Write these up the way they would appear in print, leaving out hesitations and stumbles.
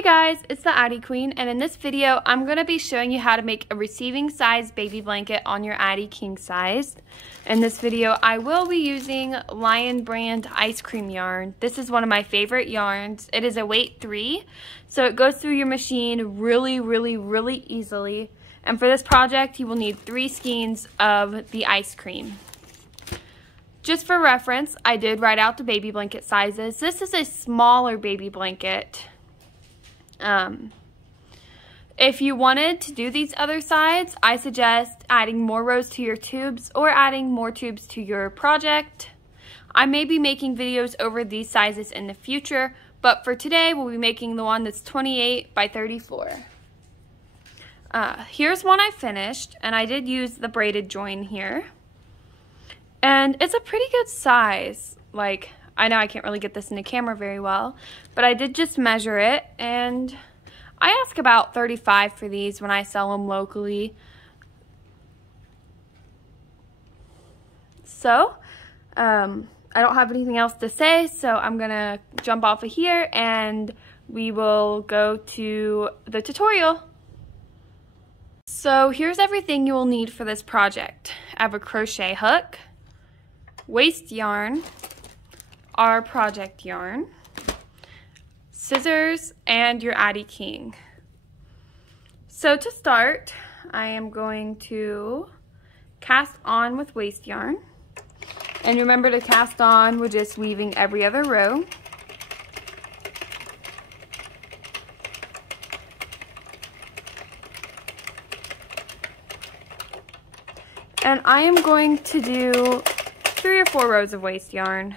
Hey guys, it's the Addi Queen, and in this video I'm going to be showing you how to make a receiving size baby blanket on your Addi King size. In this video I will be using Lion brand ice cream yarn. This is one of my favorite yarns. It is a weight 3, so it goes through your machine really easily. And for this project you will need 3 skeins of the ice cream. Just for reference, I did write out the baby blanket sizes. This is a smaller baby blanket. If you wanted to do these other sides, I suggest adding more rows to your tubes or adding more tubes to your project. I may be making videos over these sizes in the future, but for today we'll be making the one that's 28 by 34. Here's one I finished, and I did use the braided join here. And it's a pretty good size. Like, I know I can't really get this in the camera very well, but I did just measure it, and I ask about 35 for these when I sell them locally. So, I don't have anything else to say, so I'm gonna jump off of here and we will go to the tutorial. So here's everything you will need for this project. I have a crochet hook, waste yarn, our project yarn, scissors, and your Addi King. So to start, I am going to cast on with waste yarn. And remember to cast on with just weaving every other row. And I am going to do 3 or 4 rows of waste yarn.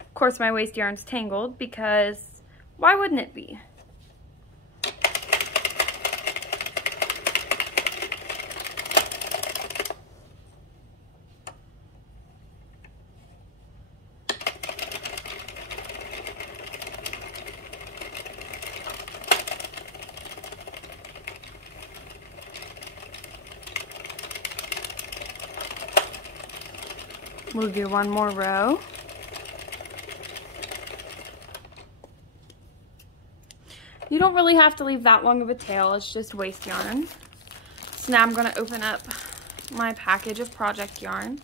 Of course, my waste yarn's tangled because why wouldn't it be? We'll do one more row. You don't really have to leave that long of a tail, it's just waste yarn. So now I'm going to open up my package of project yarn.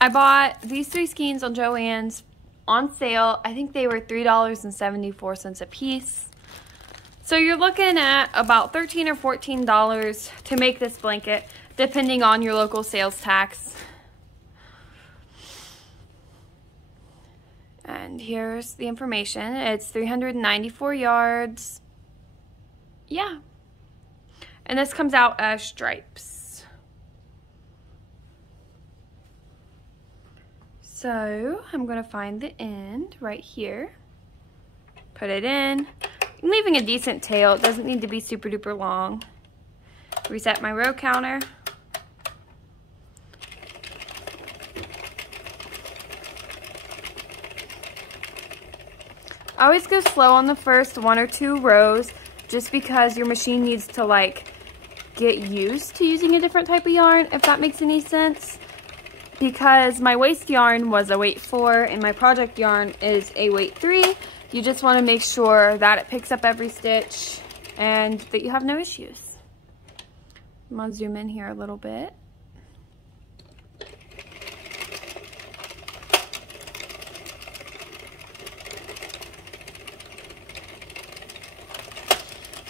I bought these 3 skeins on Joann's on sale. I think they were $3.74 a piece. So you're looking at about $13 or $14 to make this blanket, depending on your local sales tax. And here's the information. It's 394 yards. Yeah. And this comes out as stripes. So I'm going to find the end right here. Put it in. I'm leaving a decent tail. It doesn't need to be super duper long. Reset my row counter. I always go slow on the first 1 or 2 rows just because your machine needs to like get used to using a different type of yarn, if that makes any sense. Because my waste yarn was a weight 4 and my project yarn is a weight 3. You just want to make sure that it picks up every stitch and that you have no issues. I'm going to zoom in here a little bit.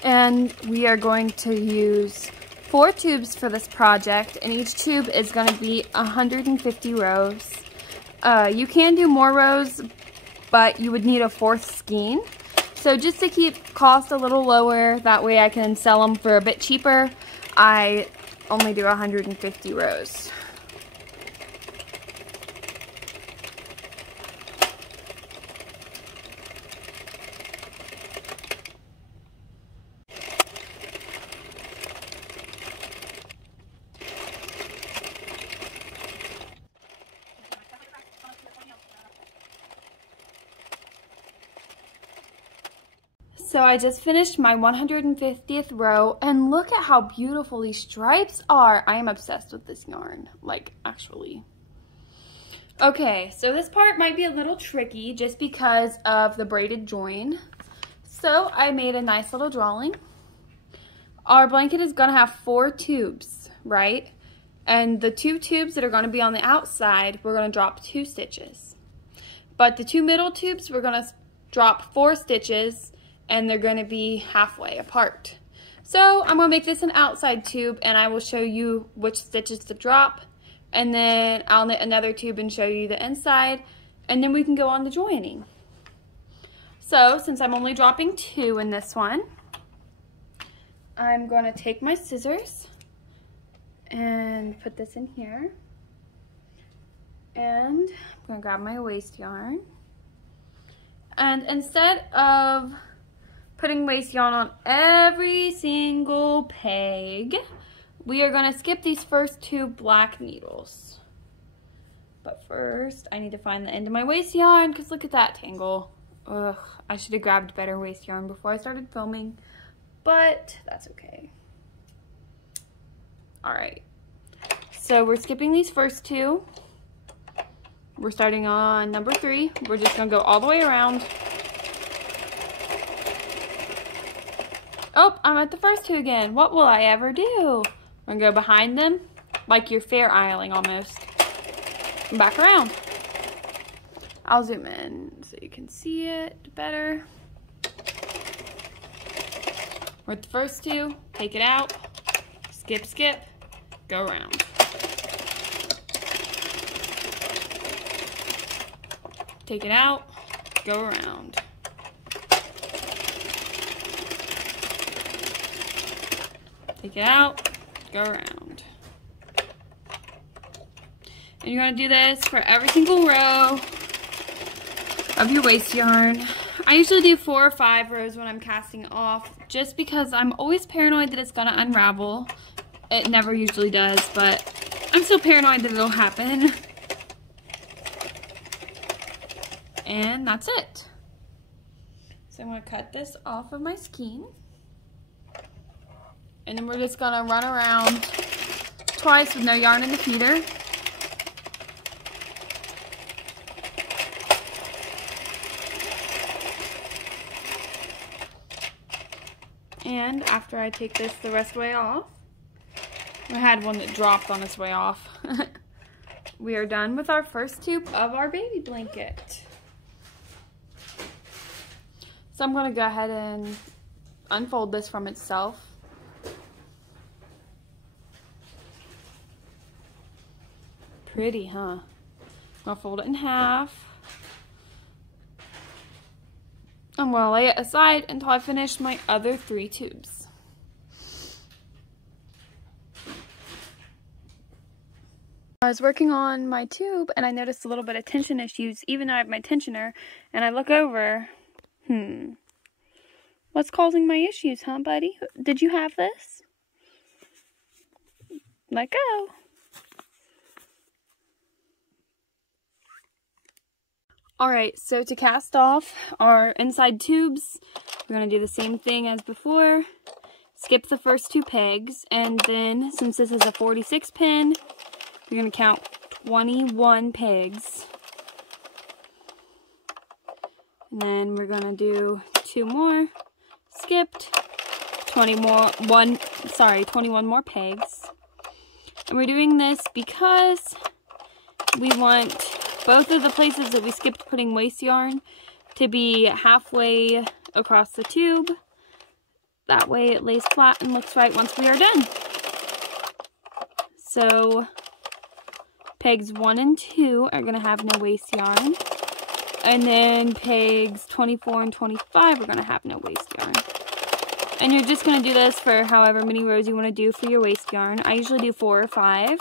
And we are going to use 4 tubes for this project, and each tube is going to be 150 rows. You can do more rows, but you would need a 4th skein. So just to keep cost a little lower, that way I can sell them for a bit cheaper, I only do 150 rows. So I just finished my 150th row, and look at how beautiful these stripes are. I am obsessed with this yarn, like actually. Okay, so this part might be a little tricky just because of the braided join. So I made a nice little drawing. Our blanket is gonna have 4 tubes, right? And the 2 tubes that are gonna be on the outside, we're gonna drop 2 stitches. But the 2 middle tubes, we're gonna drop 4 stitches, and they're gonna be halfway apart. So I'm gonna make this an outside tube, and I will show you which stitches to drop, and then I'll knit another tube and show you the inside, and then we can go on to joining. So since I'm only dropping 2 in this one, I'm gonna take my scissors and put this in here, and I'm gonna grab my waste yarn, and instead of putting waste yarn on every single peg, we are gonna skip these first 2 black needles. But first, I need to find the end of my waste yarn, because look at that tangle. Ugh, I should have grabbed better waste yarn before I started filming, but that's okay. All right, so we're skipping these first 2. We're starting on number 3. We're just gonna go all the way around. Oh, I'm at the first 2 again. What will I ever do? I'm gonna go behind them, like you're fair isling almost. And back around. I'll zoom in so you can see it better. We're at the first 2, take it out, skip, skip, go around. Take it out, go around. Take it out, go around. And you're gonna do this for every single row of your waste yarn. I usually do 4 or 5 rows when I'm casting off, just because I'm always paranoid that it's gonna unravel. It never usually does, but I'm still paranoid that it'll happen. And that's it. So I'm gonna cut this off of my skein. And then we're just gonna run around twice with no yarn in the feeder. And after I take this the rest of the way off, I had one that dropped on its way off. We are done with our first tube of our baby blanket. So I'm gonna go ahead and unfold this from itself. Pretty, huh? I'll fold it in half. I'm gonna lay it aside until I finish my other 3 tubes. I was working on my tube and I noticed a little bit of tension issues, even though I have my tensioner, and I look over, what's causing my issues, huh, buddy? Did you have this? Let go. Alright, so to cast off our inside tubes, we're going to do the same thing as before. Skip the first 2 pegs, and then, since this is a 46 pin, we're going to count 21 pegs. And then we're going to do 2 more, skipped, 21 more pegs. And we're doing this because we want both of the places that we skipped putting waste yarn to be halfway across the tube. That way it lays flat and looks right once we are done. So pegs 1 and 2 are going to have no waste yarn. And then pegs 24 and 25 are going to have no waste yarn. And you're just going to do this for however many rows you want to do for your waste yarn. I usually do 4 or 5.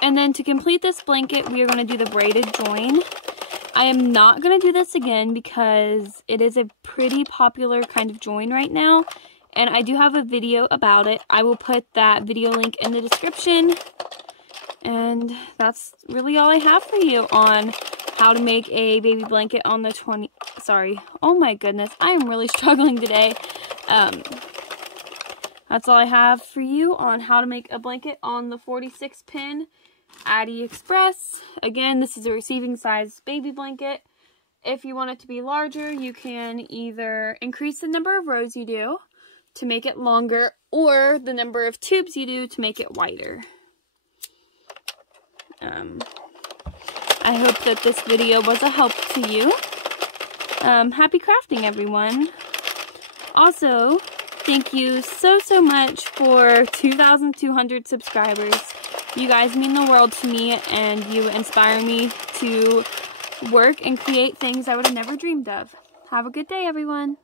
And then to complete this blanket, we are going to do the braided join. I am not going to do this again because it is a pretty popular kind of join right now. And I do have a video about it. I will put that video link in the description. And that's really all I have for you on how to make a baby blanket on the oh my goodness, I am really struggling today. That's all I have for you on how to make a blanket on the 46 pin Addi Express. Again, this is a receiving size baby blanket. if you want it to be larger, you can either increase the number of rows you do to make it longer, or the number of tubes you do to make it wider. I hope that this video was a help to you. Happy crafting, everyone. Also, thank you so much for 2,200 subscribers. You guys mean the world to me, and you inspire me to work and create things I would have never dreamed of. Have a good day, everyone.